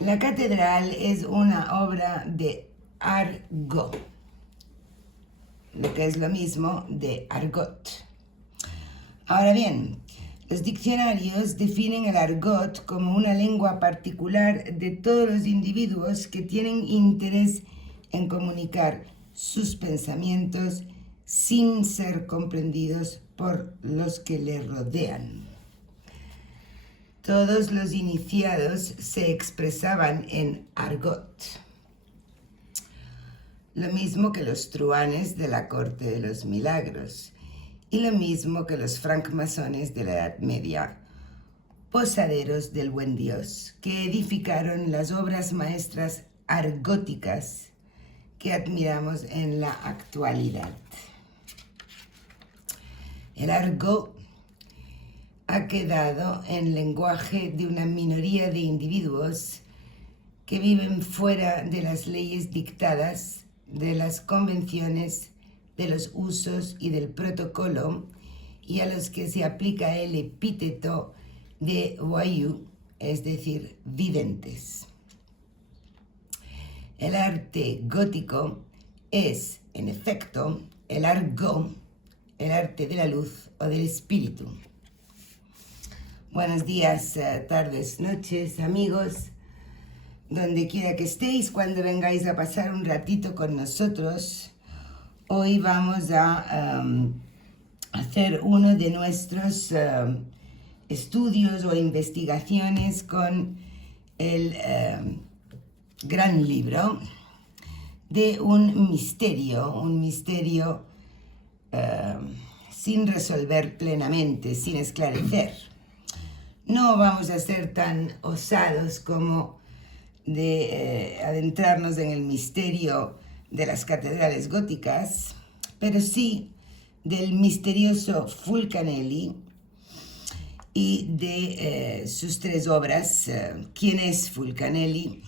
La catedral es una obra de Argot, lo que es lo mismo de argot. Ahora bien, los diccionarios definen el argot como una lengua particular de todos los individuos que tienen interés en comunicar sus pensamientos sin ser comprendidos por los que le rodean. Todos los iniciados se expresaban en argot, lo mismo que los truhanes de la corte de los milagros y lo mismo que los francmasones de la Edad Media, posaderos del buen Dios, que edificaron las obras maestras argóticas que admiramos en la actualidad. El argot ha quedado en lenguaje de una minoría de individuos que viven fuera de las leyes dictadas, de las convenciones, de los usos y del protocolo, y a los que se aplica el epíteto de voyous, es decir, videntes. El arte gótico es, en efecto, el argot, el arte de la luz o del espíritu. Buenos días, tardes, noches, amigos, donde quiera que estéis, cuando vengáis a pasar un ratito con nosotros. Hoy vamos a hacer uno de nuestros estudios o investigaciones con el gran libro de un misterio sin resolver plenamente, sin esclarecer. No vamos a ser tan osados como de adentrarnos en el misterio de las catedrales góticas, pero sí del misterioso Fulcanelli y de sus tres obras. ¿Quién es Fulcanelli?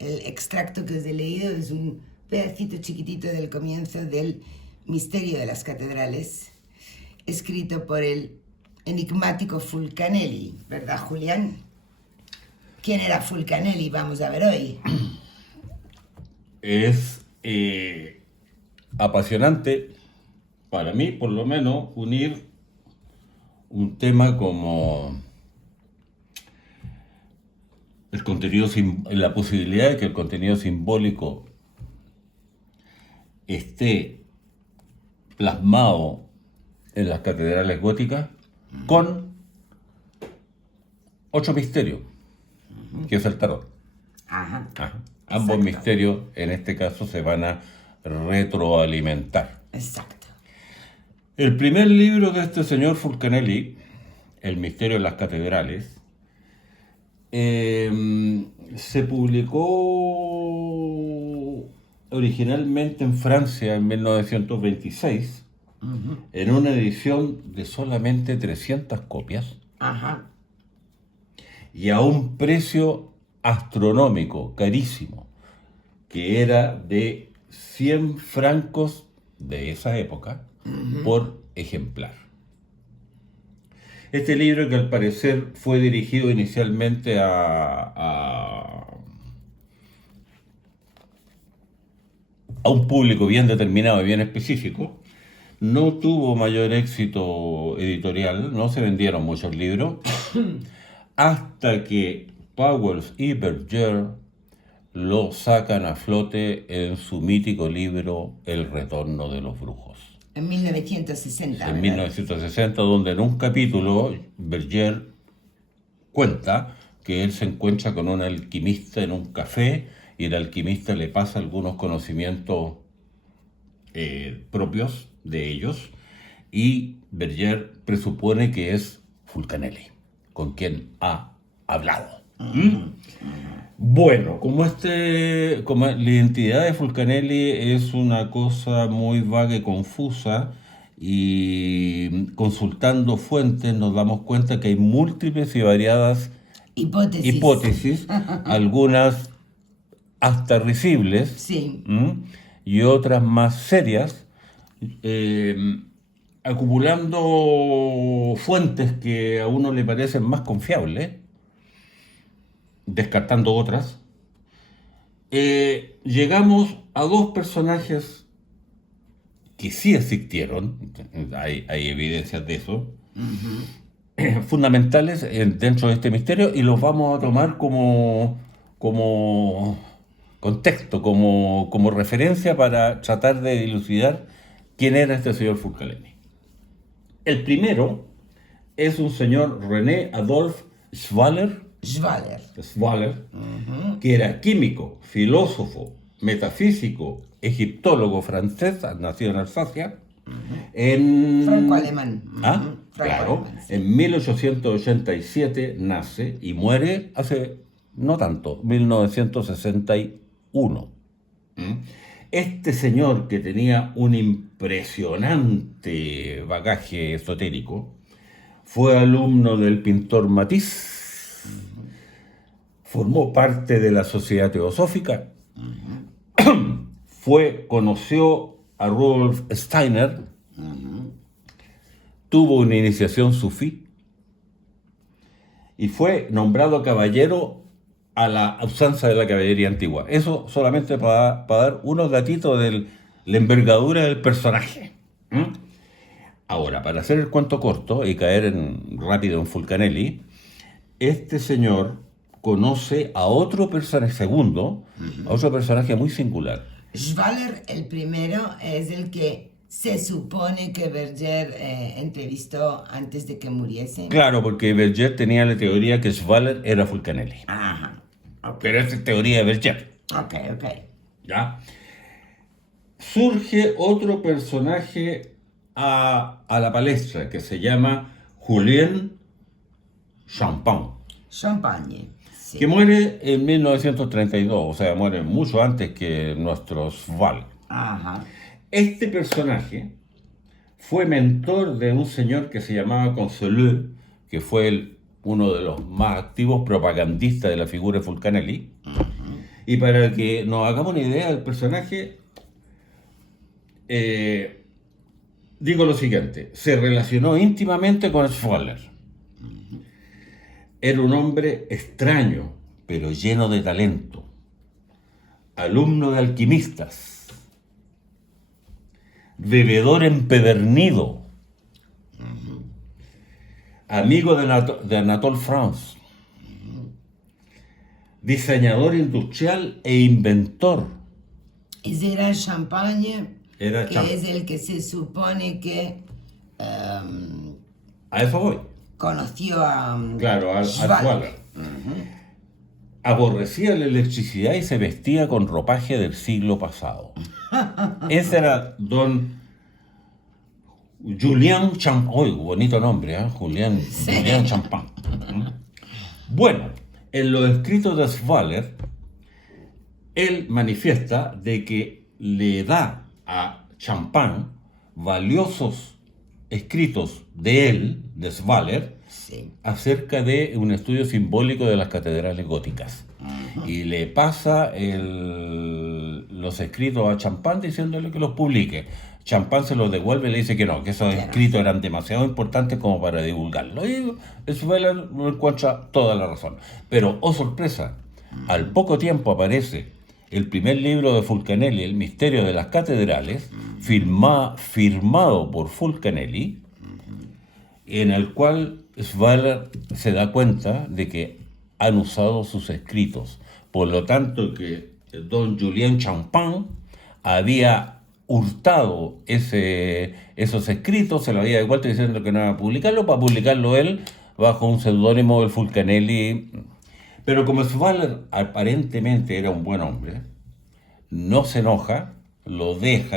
El extracto que os he leído es un pedacito chiquitito del comienzo del Misterio de las Catedrales, escrito por el enigmático Fulcanelli, ¿verdad, Julián? ¿Quién era Fulcanelli? Vamos a ver hoy. Es apasionante, para mí por lo menos, unir un tema como el contenido, la posibilidad de que el contenido simbólico esté plasmado en las catedrales góticas con 8 misterios, que es el tarot. Ajá. Ambos Exacto. misterios en este caso se van a retroalimentar. Exacto. El primer libro de este señor Fulcanelli, El misterio de las catedrales, se publicó originalmente en Francia en 1926 en una edición de solamente 300 copias Ajá. y a un precio astronómico, carísimo, que era de 100 francos de esa época por ejemplar. Este libro, que al parecer fue dirigido inicialmente a un público bien determinado y bien específico, no tuvo mayor éxito editorial, no se vendieron muchos libros, hasta que Pauwels y Berger lo sacan a flote en su mítico libro El retorno de los brujos. En 1960. En ¿verdad? 1960, donde en un capítulo Berger cuenta que él se encuentra con un alquimista en un café y el alquimista le pasa algunos conocimientos propios de ellos y Berger presupone que es Fulcanelli, con quien ha hablado. Bueno, como la identidad de Fulcanelli es una cosa muy vaga y confusa, y consultando fuentes nos damos cuenta que hay múltiples y variadas hipótesis, algunas hasta risibles, Sí. y otras más serias, acumulando fuentes que a uno le parecen más confiables. descartando otras, llegamos a dos personajes que sí existieron, hay evidencias de eso, fundamentales dentro de este misterio, y los vamos a tomar como contexto, como referencia para tratar de dilucidar quién era este señor Fulcanelli. El primero es un señor René Adolphe Schwaller, que era químico, filósofo, metafísico, egiptólogo francés, nacido en Alsacia, Franco-alemán. Claro, Franco-alemán, sí. en 1887 nace y muere hace no tanto, 1961. Este señor, que tenía un impresionante bagaje esotérico, fue alumno del pintor Matisse, formó parte de la Sociedad Teosófica, conoció a Rudolf Steiner, tuvo una iniciación sufí y fue nombrado caballero a la usanza de la caballería antigua. Eso solamente para dar unos datitos de la envergadura del personaje. Ahora, para hacer el cuento corto y caer rápido en Fulcanelli, este señor conoce a otro personaje segundo, a otro personaje muy singular. Schwaller, el primero, es el que se supone que Berger entrevistó antes de que muriese. Claro, porque Berger tenía la teoría que Schwaller era Fulcanelli. Ajá. Okay. Pero esa es teoría de Berger. Ok. ¿Ya? Surge otro personaje a la palestra que se llama Julien Champagne. Sí. Que muere en 1932, o sea, muere mucho antes que nuestro Schwaller. Ajá. Este personaje fue mentor de un señor que se llamaba Consoleux, que fue uno de los más activos propagandistas de la figura de Fulcanelli. Y para que nos hagamos una idea del personaje, digo lo siguiente: se relacionó íntimamente con Schwaller. Era un hombre extraño, pero lleno de talento, alumno de alquimistas, bebedor empedernido, amigo de Anatole France, diseñador industrial e inventor. Ese era Champagne, Era es el que se supone que a eso voy. conoció a Schwaller. Aborrecía la electricidad y se vestía con ropaje del siglo pasado. Ese era don Julien Champagne. Uy, bonito nombre, ¿eh? Julien Champagne. Bueno, en los escritos de Schwaller, él manifiesta de que le da a Champagne valiosos escritos de él, de Schwaller, acerca de un estudio simbólico de las catedrales góticas. Y le pasa los escritos a Champagne diciéndole que los publique. Champagne se los devuelve y le dice que no, que esos escritos eran demasiado importantes como para divulgarlo. Y Schwaller no encuentra toda la razón. Pero, oh sorpresa, al poco tiempo aparece el primer libro de Fulcanelli, El misterio de las catedrales, firmado por Fulcanelli, en el cual Schwaller se da cuenta de que han usado sus escritos. Por lo tanto, que don Julien Champagne había hurtado esos escritos, se lo había devuelto diciendo que no iba a publicarlo, para publicarlo él bajo un seudónimo del Fulcanelli. Pero como Schwaller aparentemente era un buen hombre, no se enoja, lo deja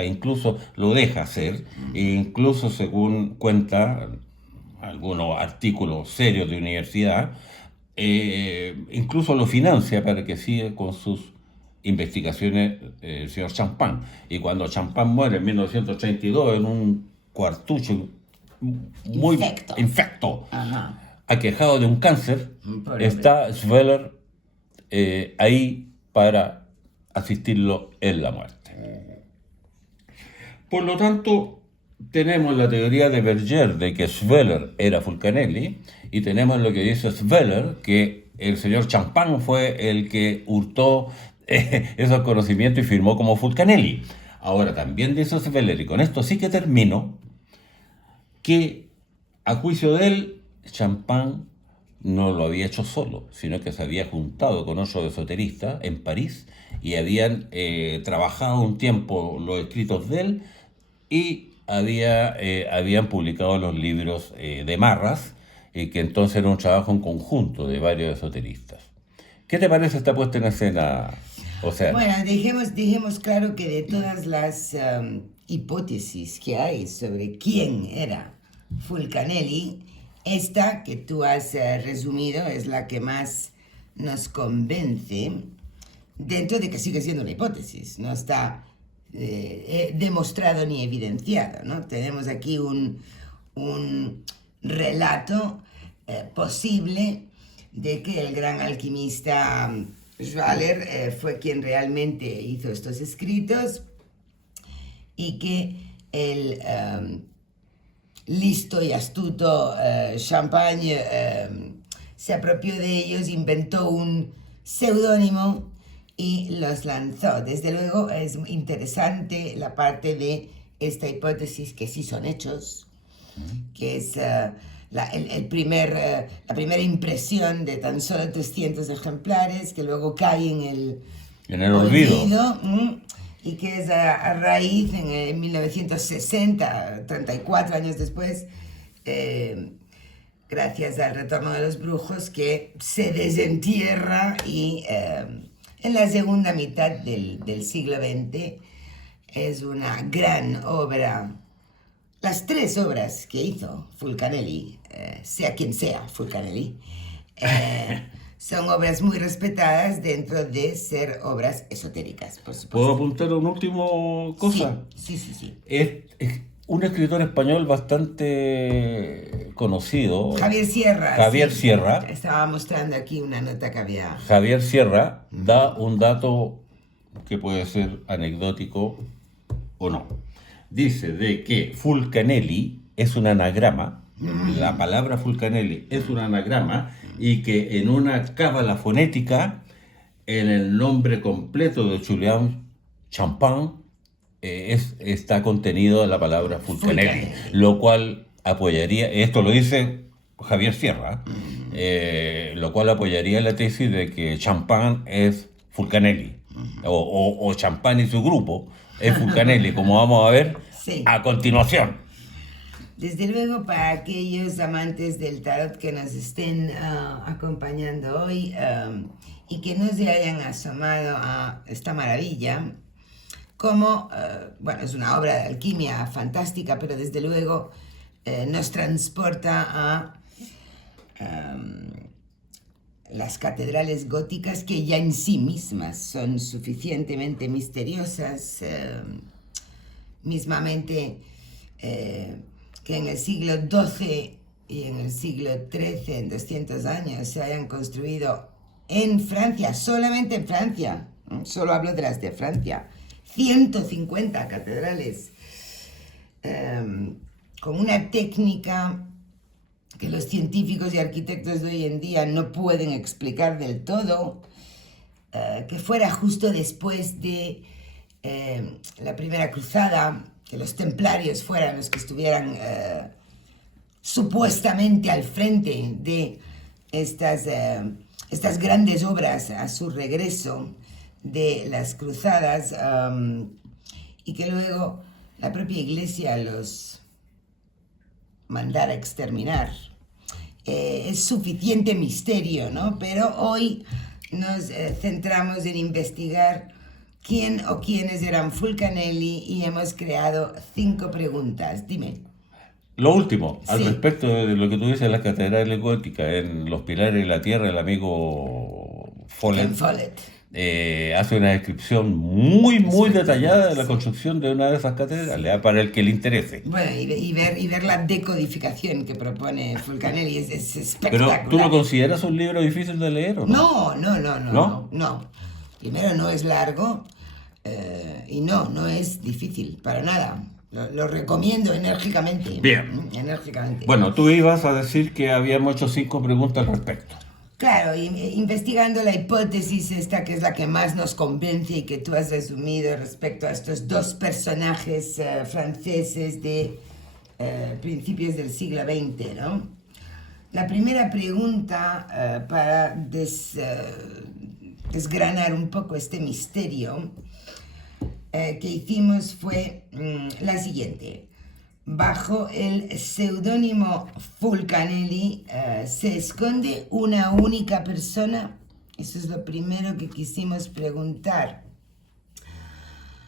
hacer, e incluso según cuenta algunos artículos serios de universidad, incluso lo financia para que siga con sus investigaciones el señor Champagne. Y cuando Champagne muere en 1932 en un cuartucho muy infecto, aquejado de un cáncer, está Schwaller ahí para asistirlo en la muerte. Por lo tanto, tenemos la teoría de Berger de que Schwaller era Fulcanelli, y tenemos lo que dice Schwaller, que el señor Champagne fue el que hurtó esos conocimientos y firmó como Fulcanelli. Ahora, también dice Sveller, y con esto sí que termino, que a juicio de él, Champagne no lo había hecho solo, sino que se había juntado con otros esoteristas en París y habían trabajado un tiempo los escritos de él y habían publicado los libros de Marras, que entonces era un trabajo en conjunto de varios esoteristas. ¿Qué te parece esta puesta en escena, Oceana? Bueno, dejemos claro que de todas las hipótesis que hay sobre quién era Fulcanelli, esta que tú has resumido es la que más nos convence, dentro de que sigue siendo una hipótesis, no está demostrado ni evidenciado, ¿no? Tenemos aquí un relato posible de que el gran alquimista Schwaller fue quien realmente hizo estos escritos y que el listo y astuto Champagne se apropió de ellos, inventó un seudónimo y los lanzó. Desde luego es interesante la parte de esta hipótesis que sí son hechos, que es la primera impresión de tan solo 300 ejemplares que luego cae en el olvido, y que es a raíz en 1960, 34 años después, gracias al retorno de los brujos, que se desentierra y en la segunda mitad del siglo XX es una gran obra. Las tres obras que hizo Fulcanelli, sea quien sea Fulcanelli, son obras muy respetadas dentro de ser obras esotéricas, por supuesto. ¿Puedo apuntar una última cosa? Sí. Es un escritor español bastante conocido. Javier Sierra. Javier sí. Sierra. Estaba mostrando aquí una nota que había. Javier Sierra da un dato que puede ser anecdótico o no. Dice de que Fulcanelli es un anagrama, la palabra Fulcanelli es un anagrama, y que en una cábala fonética, en el nombre completo de Julian Champagne, está contenido la palabra Fulcanelli, lo cual apoyaría, esto lo dice Javier Sierra, lo cual apoyaría la tesis de que Champagne es Fulcanelli, o Champagne y su grupo es Fulcanelli, como vamos a ver a continuación. Desde luego, para aquellos amantes del tarot que nos estén acompañando hoy y que no se hayan asomado a esta maravilla, como, bueno, es una obra de alquimia fantástica, pero desde luego nos transporta a las catedrales góticas, que ya en sí mismas son suficientemente misteriosas, mismamente que en el siglo XII y en el siglo XIII, en 200 años, se hayan construido en Francia, solamente en Francia, solo hablo de las de Francia, 150 catedrales, con una técnica que los científicos y arquitectos de hoy en día no pueden explicar del todo, que fuera justo después de la primera cruzada, que los templarios fueran los que estuvieran supuestamente al frente de estas grandes obras a su regreso de las cruzadas, y que luego la propia Iglesia los mandara a exterminar. Es suficiente misterio, ¿no? Pero hoy nos centramos en investigar quién o quiénes eran Fulcanelli y hemos creado 5 preguntas. Dime. Lo último, al respecto de lo que tú dices de las catedrales góticas, en Los Pilares de la Tierra, el amigo Follett hace una descripción muy detallada de la construcción de una de esas catedrales, para el que le interese. Bueno, y ver la decodificación que propone Fulcanelli es espectacular. ¿Pero tú lo consideras un libro difícil de leer o no? No. Primero, no es largo, y no es difícil, para nada. Lo recomiendo enérgicamente. Bien. Enérgicamente. Bueno, tú ibas a decir que habíamos hecho 5 preguntas al respecto. Claro, investigando la hipótesis esta que es la que más nos convence y que tú has resumido respecto a estos dos personajes franceses de principios del siglo XX, ¿no? La primera pregunta para desgranar un poco este misterio que hicimos fue la siguiente. Bajo el seudónimo Fulcanelli se esconde una única persona. Eso es lo primero que quisimos preguntar.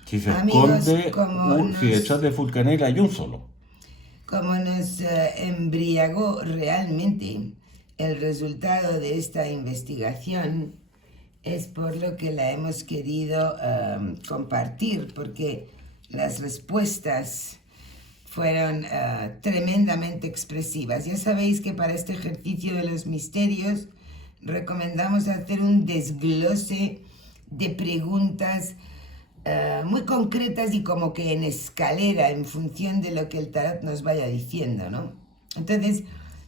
Si se Amigos, esconde, si detrás de Fulcanelli hay un solo. Como nos embriagó realmente el resultado de esta investigación, es por lo que la hemos querido compartir, porque las respuestas fueron tremendamente expresivas. Ya sabéis que para este ejercicio de los misterios recomendamos hacer un desglose de preguntas muy concretas y como que en escalera en función de lo que el tarot nos vaya diciendo, ¿no? Entonces,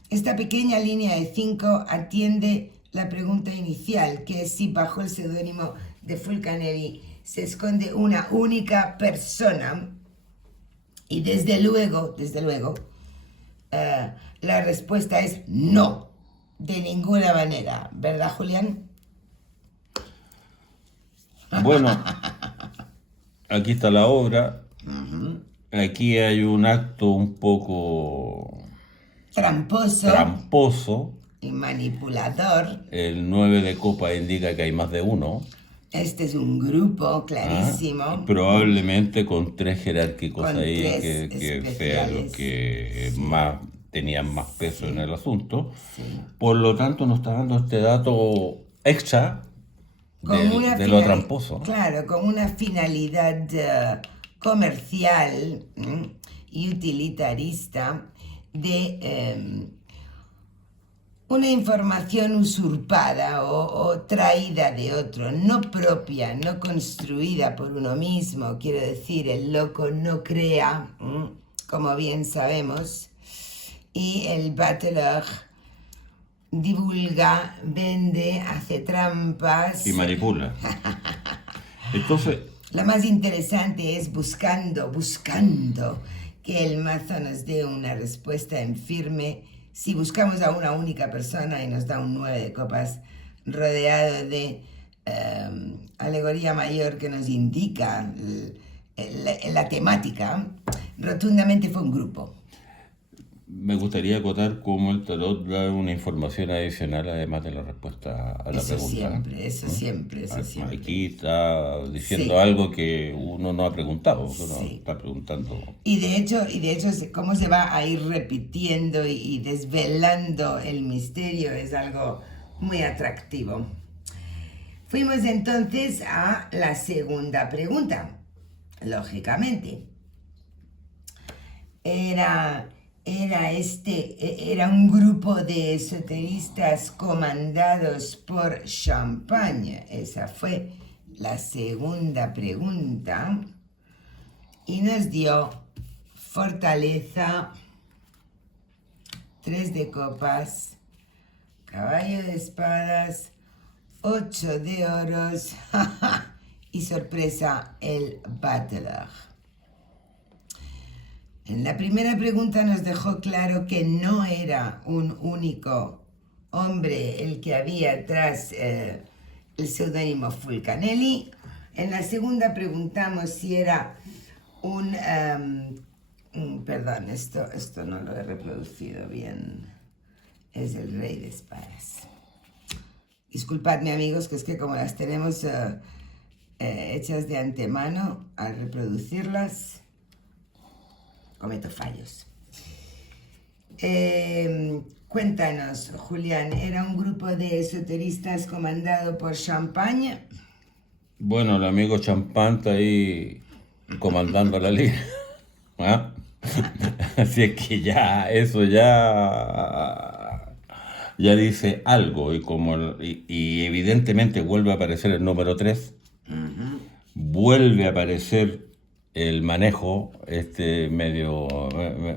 esta pequeña línea de 5 atiende la pregunta inicial, que es si bajo el seudónimo de Fulcanelli se esconde una única persona. Y desde luego, la respuesta es no, de ninguna manera, ¿verdad, Julián? Bueno, aquí está la obra. Aquí hay un acto un poco tramposo. Y manipulador. El 9 de copa indica que hay más de uno. Este es un grupo clarísimo. Probablemente con 3 jerárquicos con ahí 3 que sean los que más tenían más peso en el asunto. Sí. Por lo tanto, nos está dando este dato extra de lo tramposo, ¿no? Claro, con una finalidad comercial y utilitarista de una información usurpada o traída de otro, no propia, no construida por uno mismo. Quiero decir, el loco no crea, como bien sabemos, y el bateleur divulga, vende, hace trampas. Y manipula. Entonces, lo más interesante es buscando que el mazo nos dé una respuesta en firme. Si buscamos a una única persona y nos da un 9 de copas rodeado de alegoría mayor que nos indica la temática, rotundamente fue un grupo. me gustaría acotar cómo el tarot da una información adicional además de la respuesta a la pregunta. Eso siempre. Aquí está diciendo algo que uno no ha preguntado, que uno está preguntando. Y de hecho, cómo se va a ir repitiendo y desvelando el misterio es algo muy atractivo. Fuimos entonces a la segunda pregunta, lógicamente. Era un grupo de esoteristas comandados por Champagne. Esa fue la segunda pregunta. Y nos dio fortaleza, 3 de copas, caballo de espadas, 8 de oros y sorpresa, el bateleur. En la primera pregunta nos dejó claro que no era un único hombre el que había tras el seudónimo Fulcanelli. En la segunda preguntamos si era perdón, esto no lo he reproducido bien. Es el rey de espadas. Disculpadme, amigos, que es que como las tenemos hechas de antemano, al reproducirlas cometo fallos. Cuéntanos, Julián, ¿era un grupo de esoteristas comandado por Champagne? Bueno, el amigo Champagne está ahí comandando la línea. ¿Ah? Así es que ya, eso ya dice algo. Y evidentemente vuelve a aparecer el número 3. Vuelve a aparecer el manejo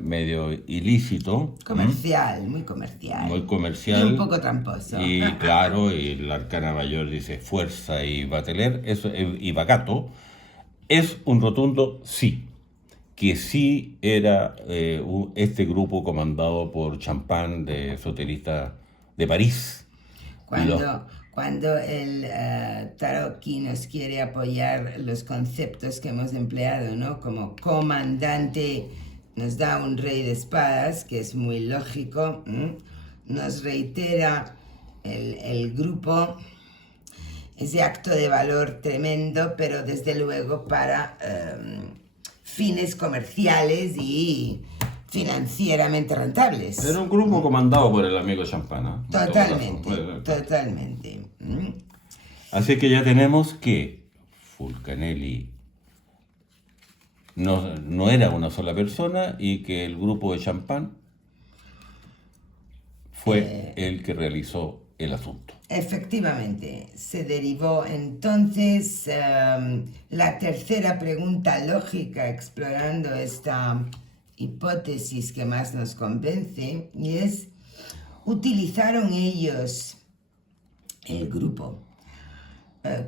medio ilícito, Comercial, muy comercial. muy Y comercial. un poco tramposo. Y claro, y la arcana mayor dice fuerza y bateler, eso, y bacato, es un rotundo sí. Que sí era este grupo comandado por Champagne de esoteristas de París. Cuando el Tarocchi nos quiere apoyar los conceptos que hemos empleado, ¿no? Como comandante nos da un rey de espadas, que es muy lógico, nos reitera el grupo ese acto de valor tremendo, pero desde luego para fines comerciales y financieramente rentables. Era un grupo comandado por el amigo Champagne. Totalmente. Así que ya tenemos que Fulcanelli no era una sola persona y que el grupo de Champagne fue el que realizó el asunto. Efectivamente, se derivó entonces la tercera pregunta lógica explorando esta hipótesis que más nos convence, y es: ¿utilizaron ellos, el grupo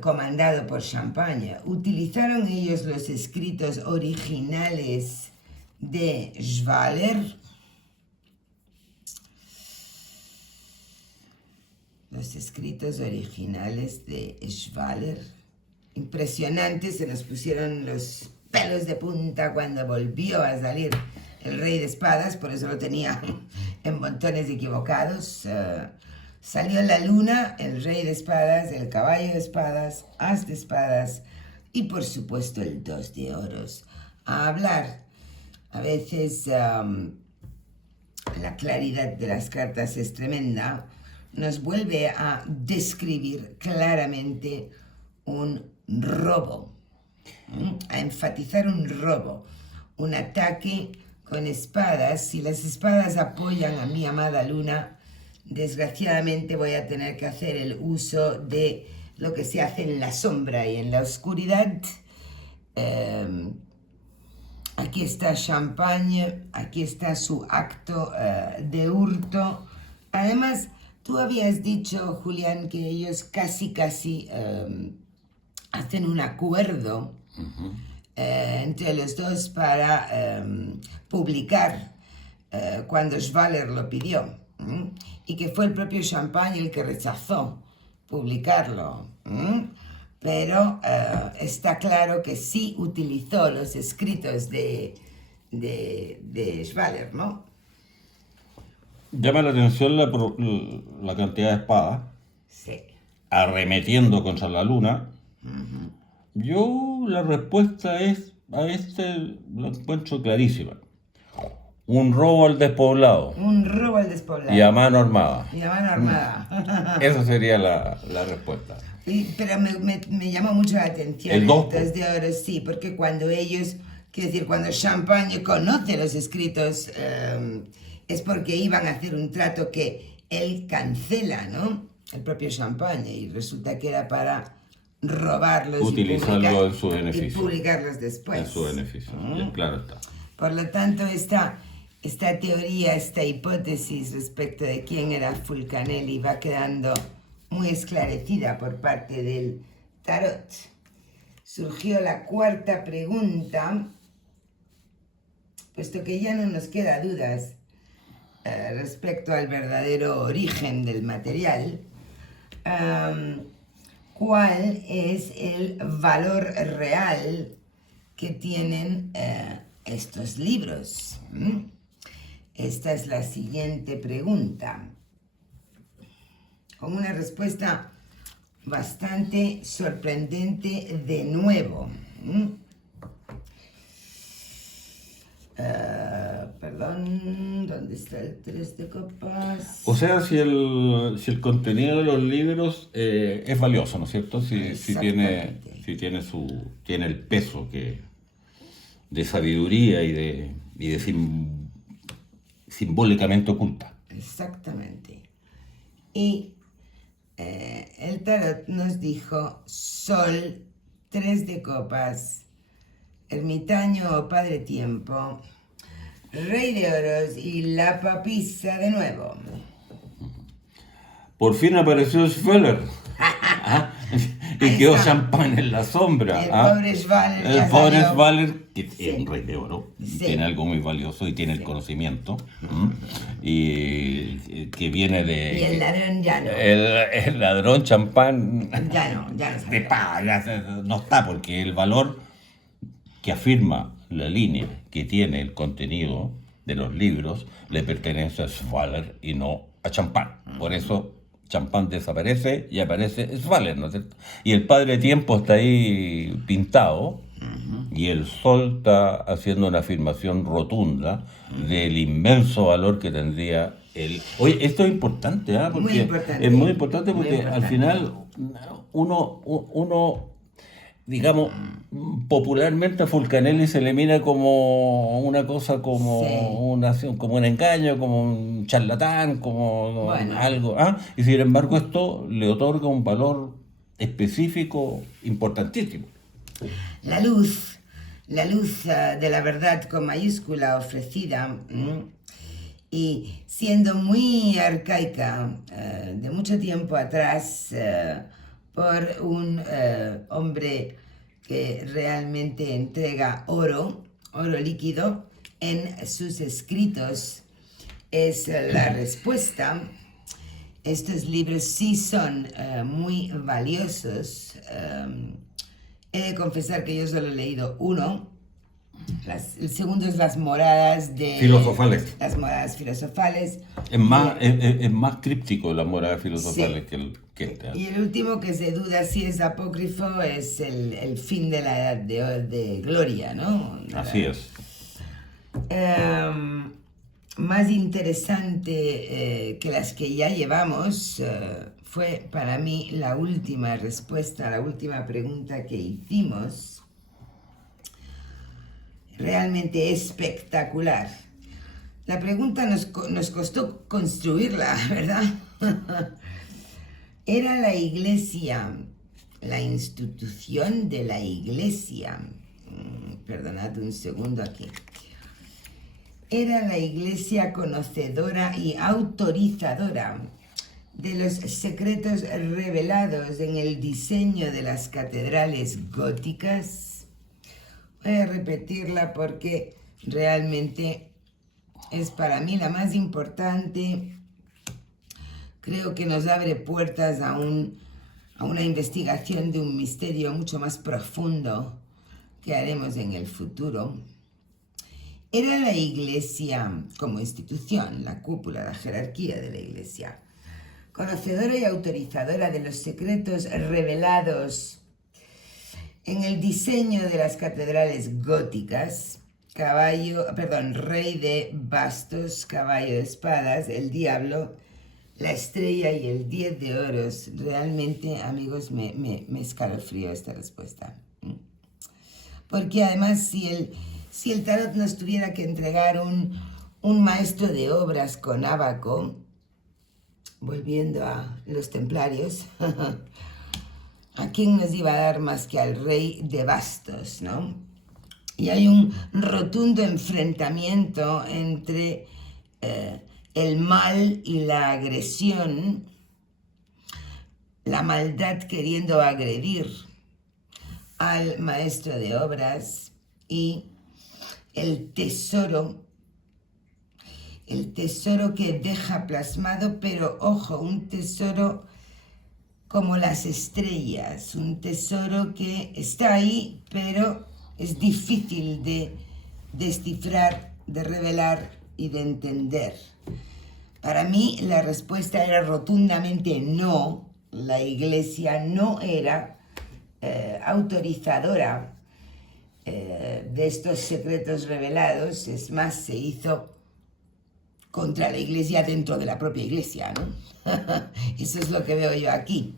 comandado por Champagne, utilizaron ellos los escritos originales de Schwaller? Los escritos originales de Schwaller. Impresionante, se nos pusieron los pelos de punta cuando volvió a salir el rey de espadas, por eso lo tenía en montones equivocados. Salió la luna, el rey de espadas, el caballo de espadas, as de espadas y por supuesto el 2 de oros. A hablar. A veces la claridad de las cartas es tremenda. Nos vuelve a describir claramente un robo, a enfatizar un robo, un ataque con espadas. Si las espadas apoyan a mi amada luna, desgraciadamente voy a tener que hacer el uso de lo que se hace en la sombra y en la oscuridad. Aquí está Champagne, aquí está su acto de hurto. Además, tú habías dicho, Julián, que ellos casi hacen un acuerdo entre los dos para publicar cuando Schwaller lo pidió, y que fue el propio Champagne el que rechazó publicarlo. Pero está claro que sí utilizó los escritos de Schwaller, ¿no? Llama la atención la cantidad de espadas Sí. arremetiendo contra la luna. Yo la respuesta a este lo encuentro clarísima. Un robo al despoblado. Un robo al despoblado. Y a mano armada. Y a mano armada. Esa sería la respuesta. Pero me llamó mucho la atención El 2 de oro, sí, porque cuando ellos, quiero decir, cuando Champagne conoce los escritos, es porque iban a hacer un trato que él cancela, ¿no? El propio Champagne, y resulta que era para robarlos utilizarlo en su beneficio. Y publicarlos después. En su beneficio, claro está. Por lo tanto, esta teoría, esta hipótesis respecto de quién era Fulcanelli va quedando muy esclarecida por parte del tarot. Surgió la cuarta pregunta, puesto que ya no nos queda dudas respecto al verdadero origen del material. ¿Cuál es el valor real que tienen estos libros? Esta es la siguiente pregunta, con una respuesta bastante sorprendente de nuevo. Perdón, ¿dónde está el 3 de copas? O sea, si el contenido de los libros es valioso, ¿no es cierto? Si tiene el peso de sabiduría y de simbólicamente oculta. Exactamente. Y el tarot nos dijo Sol, 3 de copas, ermitaño o padre tiempo, rey de oros y la papisa de nuevo. Por fin apareció Schweller. ¿Ah? Y Ahí quedó está. champán en la sombra. El ¿ah? pobre Schwaller El ya pobre salió. Schwaller, que Sí. es un rey de oro, Sí. tiene algo muy valioso y tiene el conocimiento. Y que viene de... Y el ladrón ya no. El ladrón champán Ya no de salió. pa, no está, porque el valor que afirma la línea que tiene el contenido de los libros le pertenece a Schwaller y no a Champán. Por eso Champán desaparece y aparece Schwaller, ¿no es cierto? Y el padre tiempo está ahí pintado y el sol está haciendo una afirmación rotunda del inmenso valor que tendría el... Oye, esto es importante, ¿ah? Porque Muy importante. es muy importante Muy porque importante. al final uno digamos, popularmente a Fulcanelli se le mira como una cosa, como, Sí. como un engaño, como un charlatán, como Bueno. algo. ¿Ah? Y sin embargo esto le otorga un valor específico importantísimo. La luz de la verdad con mayúscula ofrecida y siendo muy arcaica de mucho tiempo atrás por un hombre que realmente entrega oro líquido en sus escritos, es la respuesta. Estos libros sí son muy valiosos. He de confesar que yo solo he leído uno. El segundo es Las moradas Filosofales. Las moradas filosofales. Es más críptico las moradas filosofales Sí. que este. Y el último, que se duda si es apócrifo, es el fin de la edad de gloria, ¿no? Así es. Más interesante que las que ya llevamos fue para mí la última respuesta, la última pregunta que hicimos. Realmente espectacular. La pregunta nos costó construirla, ¿verdad? ¿Era la iglesia, la institución de la iglesia? Perdonad un segundo aquí. Era la iglesia conocedora y autorizadora de los secretos revelados en el diseño de las catedrales góticas. Voy a repetirla porque realmente es para mí la más importante. Creo que nos abre puertas a una investigación de un misterio mucho más profundo que haremos en el futuro. Era la iglesia como institución, la cúpula, la jerarquía de la iglesia, conocedora y autorizadora de los secretos revelados en el diseño de las catedrales góticas. Rey de bastos, caballo de espadas, el diablo, la estrella y el 10 de oros. Realmente, amigos, me escalofrío esta respuesta. Porque además, si el tarot nos tuviera que entregar un maestro de obras con ábaco, volviendo a los templarios, ¿a quién nos iba a dar más que al rey de bastos, no? Y hay un rotundo enfrentamiento entre el mal y la agresión, la maldad queriendo agredir al maestro de obras y el tesoro que deja plasmado, pero ojo, un tesoro como las estrellas, un tesoro que está ahí, pero es difícil de descifrar, de revelar y de entender. Para mí la respuesta era rotundamente no. La iglesia no era autorizadora de estos secretos revelados. Es más, se hizo contra la iglesia dentro de la propia iglesia, ¿no? Eso es lo que veo yo aquí.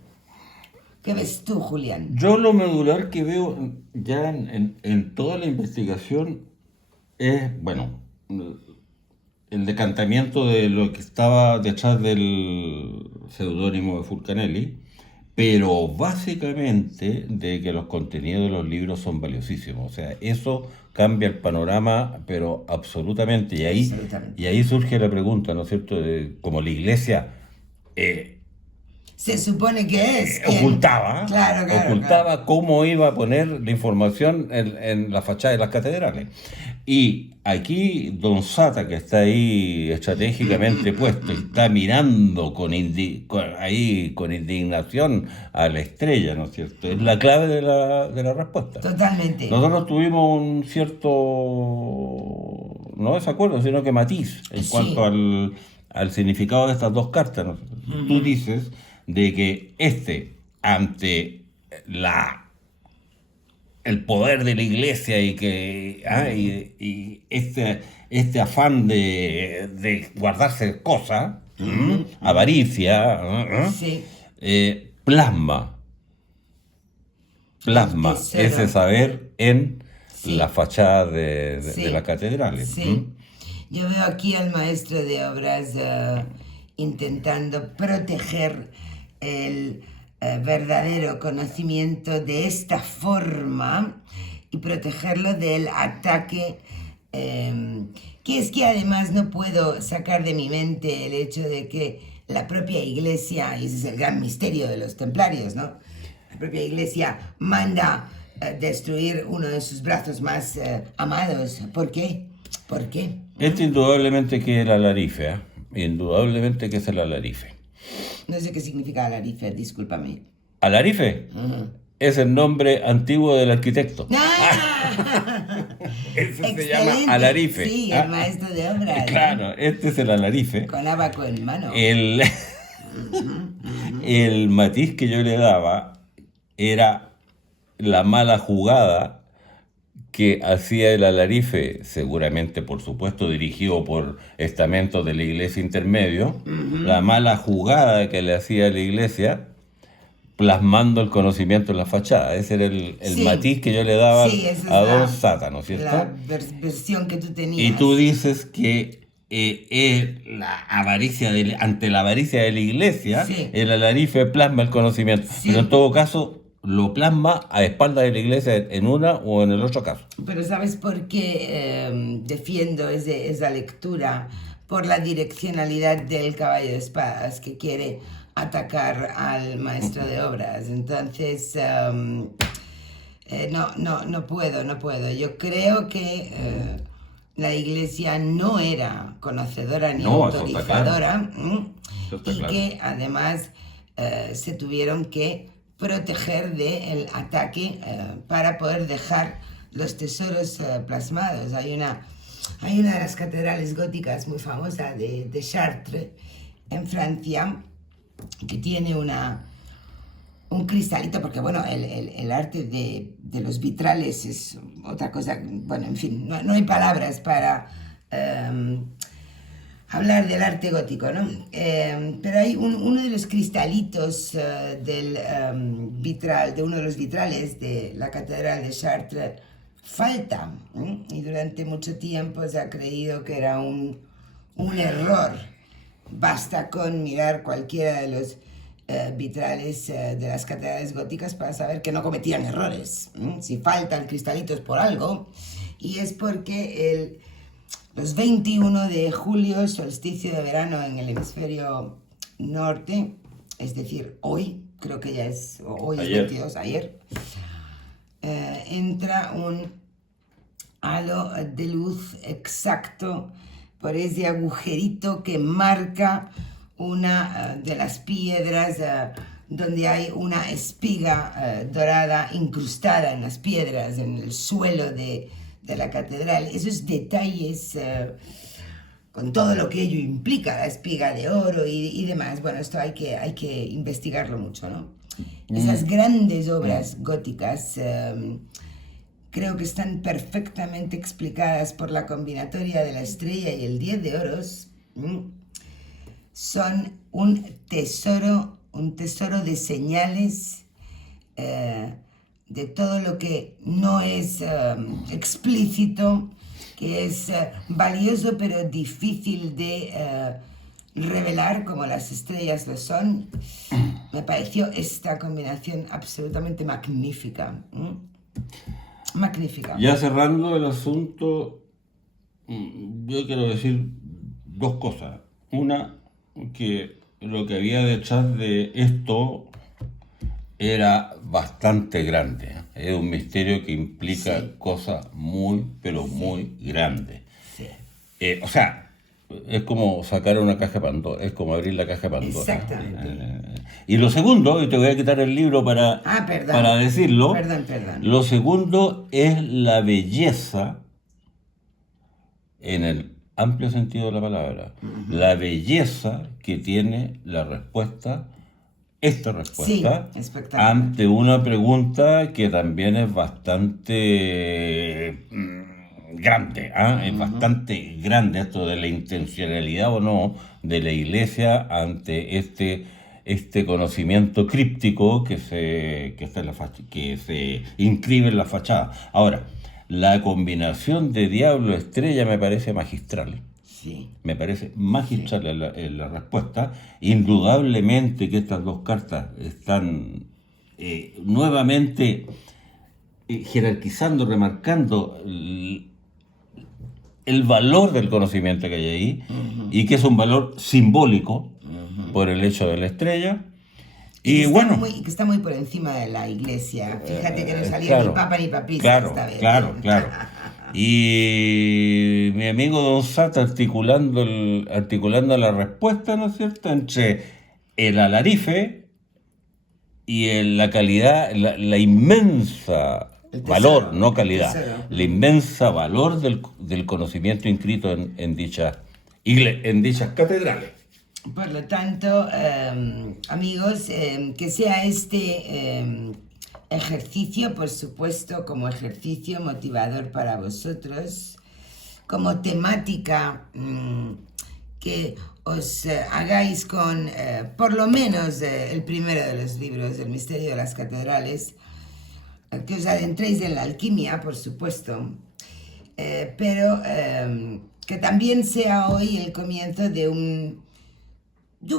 ¿Qué ves tú, Julián? Yo lo medular que veo ya en toda la investigación es, bueno, el decantamiento de lo que estaba detrás del seudónimo de Fulcanelli, pero básicamente de que los contenidos de los libros son valiosísimos. O sea, eso cambia el panorama, pero absolutamente. Absolutamente. Y ahí surge la pregunta, ¿no es cierto? Como la iglesia Se supone que es quien... ocultaba, Claro. cómo iba a poner la información en la fachada de las catedrales. Y aquí Don Sata, que está ahí estratégicamente puesto, está mirando con indignación a la estrella, ¿no es cierto? Es la clave de la respuesta. Totalmente. Nosotros tuvimos un cierto, no desacuerdo, sino que matiz en Sí. cuanto al significado de estas dos cartas, ¿no? Tú dices de que ante el poder de la iglesia y este afán de guardarse cosas, avaricia, Sí. plasma El tesoro. ese saber en Sí. la fachada de Sí. las catedrales. Sí. Yo veo aquí al maestro de obras intentando proteger el verdadero conocimiento de esta forma y protegerlo del ataque, que es que además no puedo sacar de mi mente el hecho de que la propia iglesia, y ese es el gran misterio de los templarios, ¿no? La propia iglesia manda destruir uno de sus brazos más amados. ¿Por qué? ¿Por qué? Este indudablemente que es el alarife, ¿eh? Indudablemente que es el alarife. No sé qué significa alarife, discúlpame. Alarife es el nombre antiguo del arquitecto. ¡Ah! Ese se Excelente. llama alarife. Sí, el maestro de obras. Claro, este es el alarife. Con abaco en mano. El matiz que yo le daba era la mala jugada que hacía el alarife, seguramente, por supuesto, dirigido por estamentos de la iglesia intermedio, la mala jugada que le hacía a la iglesia plasmando el conocimiento en la fachada. Ese era el Sí. matiz que yo le daba Sí, esa es a la- Don Sata, ¿no es cierto? La versión que tú tenías. Y tú dices que ante la avaricia de la iglesia, Sí. el alarife plasma el conocimiento. Sí. Pero en todo caso, lo plasma a espaldas de la iglesia en una o en el otro caso. Pero ¿sabes por qué defiendo esa lectura? Por la direccionalidad del caballo de espadas que quiere atacar al maestro de obras. Entonces, no puedo. Yo creo que la iglesia no era conocedora ni No, eso está autorizadora, Eso está y claro. que además se tuvieron que proteger del ataque para poder dejar los tesoros plasmados. Hay una de las catedrales góticas muy famosa de Chartres, en Francia, que tiene un cristalito, porque bueno, el arte de los vitrales es otra cosa, bueno, en fin, no hay palabras para hablar del arte gótico, ¿no? Pero hay uno de los cristalitos del vitral, de uno de los vitrales de la catedral de Chartres, falta, y durante mucho tiempo se ha creído que era un error. Basta con mirar cualquiera de los vitrales de las catedrales góticas para saber que no cometían errores. Si faltan cristalitos por algo, y es porque los 21 de julio, solsticio de verano en el hemisferio norte, es decir, hoy, creo que ya es, hoy es Ayer. 22, ayer, entra un halo de luz exacto por ese agujerito que marca una de las piedras donde hay una espiga dorada incrustada en las piedras, en el suelo de la catedral. Esos detalles, con todo lo que ello implica, la espiga de oro y demás, bueno, esto hay que investigarlo mucho, ¿no? Esas grandes obras góticas creo que están perfectamente explicadas por la combinatoria de la estrella y el 10 de oros. Son un tesoro de señales de todo lo que no es explícito, que es valioso pero difícil de revelar como las estrellas lo son, me pareció esta combinación absolutamente magnífica. Magnífica. Ya cerrando el asunto, yo quiero decir dos cosas. Una, que lo que había detrás de esto era bastante grande. Es un misterio que implica cosas muy, pero muy grandes. Sí. O sea, es como sacar una caja de Pandora, es como abrir la caja de Pandora. Exactamente. Y lo segundo, y te voy a quitar el libro para decirlo, Perdón. lo segundo es la belleza, en el amplio sentido de la palabra, la belleza que tiene esta respuesta, ante una pregunta que también es bastante grande, es bastante grande esto de la intencionalidad o no de la Iglesia ante este conocimiento críptico que se inscribe en la fachada. Ahora, la combinación de diablo-estrella me parece magistral. Sí. Me parece magistral en la respuesta. Indudablemente que estas dos cartas están nuevamente jerarquizando, remarcando el valor del conocimiento que hay ahí, y que es un valor simbólico por el hecho de la estrella. Y bueno, que está muy por encima de la Iglesia. Fíjate que no salía ni papa ni papista esta vez. Claro. Y mi amigo Don Sata articulando la respuesta, ¿no es cierto?, entre el alarife y la calidad, la inmensa valor, no calidad, la inmensa valor del conocimiento inscrito en dichas catedrales. Por lo tanto, amigos, que sea este ejercicio, por supuesto, como ejercicio motivador para vosotros, como temática que os hagáis con, por lo menos, el primero de los libros, El misterio de las catedrales, que os adentréis en la alquimia, por supuesto, pero que también sea hoy el comienzo de un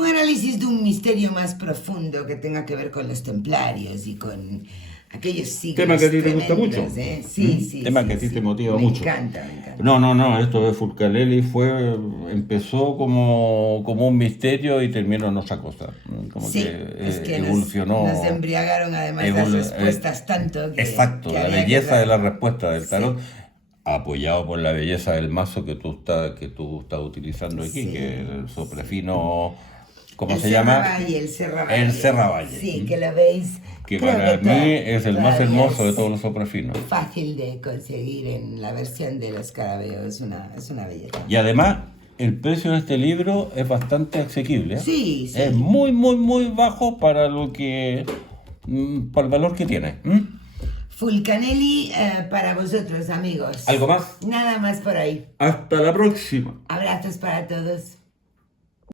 análisis de un misterio más profundo que tenga que ver con los templarios y con aquellos siglos. Tema que a ti te gusta mucho. Sí. Tema que a ti te motiva mucho. Me encanta. No, esto de Fulcanelli empezó como un misterio y terminó en otra cosa. Es que evolucionó. Nos embriagaron además las respuestas tanto que... Exacto, la belleza de la respuesta del tarot. Apoyado por la belleza del mazo que tú estás utilizando aquí, que es el soprefino, ¿cómo se llama? El Serravalle. El Serravalle. Sí, que lo veis. Que para mí es el más hermoso de todos los soprefinos. Fácil de conseguir en la versión de los Carabeos, es una belleza. Y además, el precio de este libro es bastante asequible. Sí. Es muy, muy, muy bajo para para el valor que tiene. Fulcanelli para vosotros, amigos. ¿Algo más? Nada más por ahí. Hasta la próxima. Abrazos para todos.